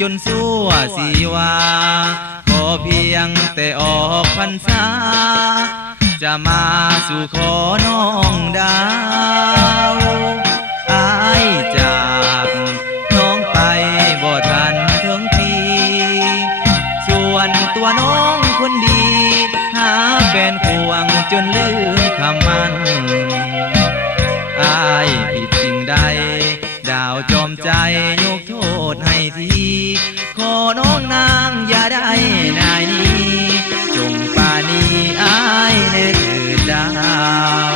จนสู้สีวาขอเพียงแต่ออกพรรษาจะมาสู่ขอน้องดาวอายจากน้องไปบ่ทันถึงปีส่วนตัวน้องคนดีหาแฟนควงจนลืมคำมันอายผิดสิ่งใดดาวจอมใจยกโทษให้ทีขอน้องนางอย่าได้นายนี้จงปานีอายในเถิดดาว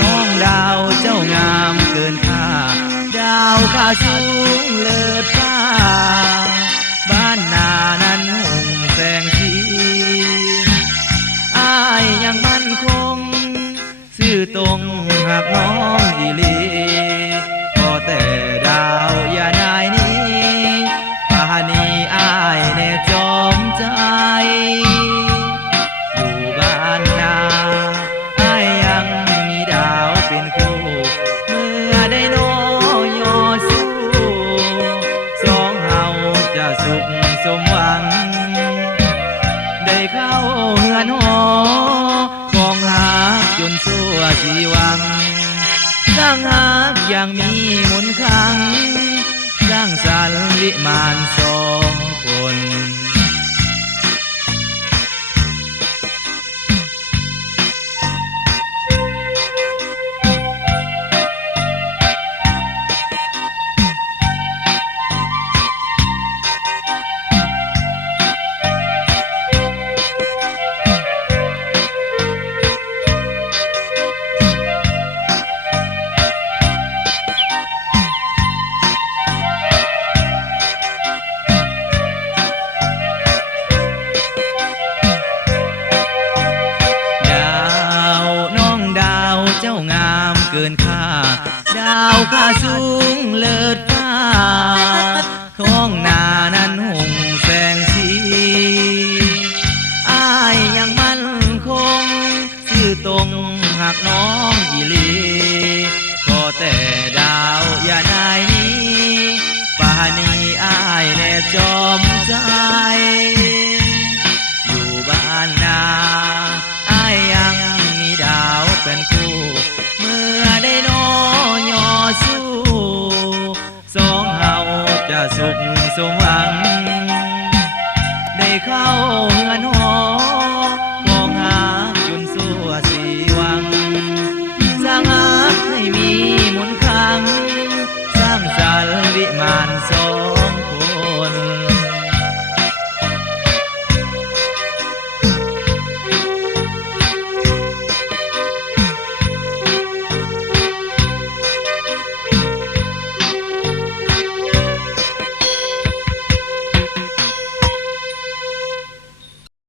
น้องดาวเจ้างามเกินค่าดาวข้าสูงเลิศฟ้าบ้านนานั้นหุ่งแสงสีอายยังมั่นคงซื่อตรงหากน้องอีหลีขอแต่ดาวอย่านายนี้ปานีอายแน่จอมใจอยู่บ้านนาอายยังมีดาวเป็นคู่เมื่อได้น้อยยอสู้สองเฮาจะสุขสมหวังได้เข้าเฮือนหอของหาจนสู้ชีวังสร้างหักอย่างมีมนต์คลังสร้างสรรค์วิมานสองคนเจ้างามเกินค่าดาวข้าสูงเลิศฟ้าท้องนานั้นหุ่งแสงสีอายยังมั่นคงซื่อตรงหากน้องอีหลีขอแต่ดาวอย่านายนี้ปานีอายแน่จอมใจอยู่บ้านนาอายยังมีดาวเป็นคู่เมื่อได้น้อยยอสู้สองเฮาจะสุขสมหวัง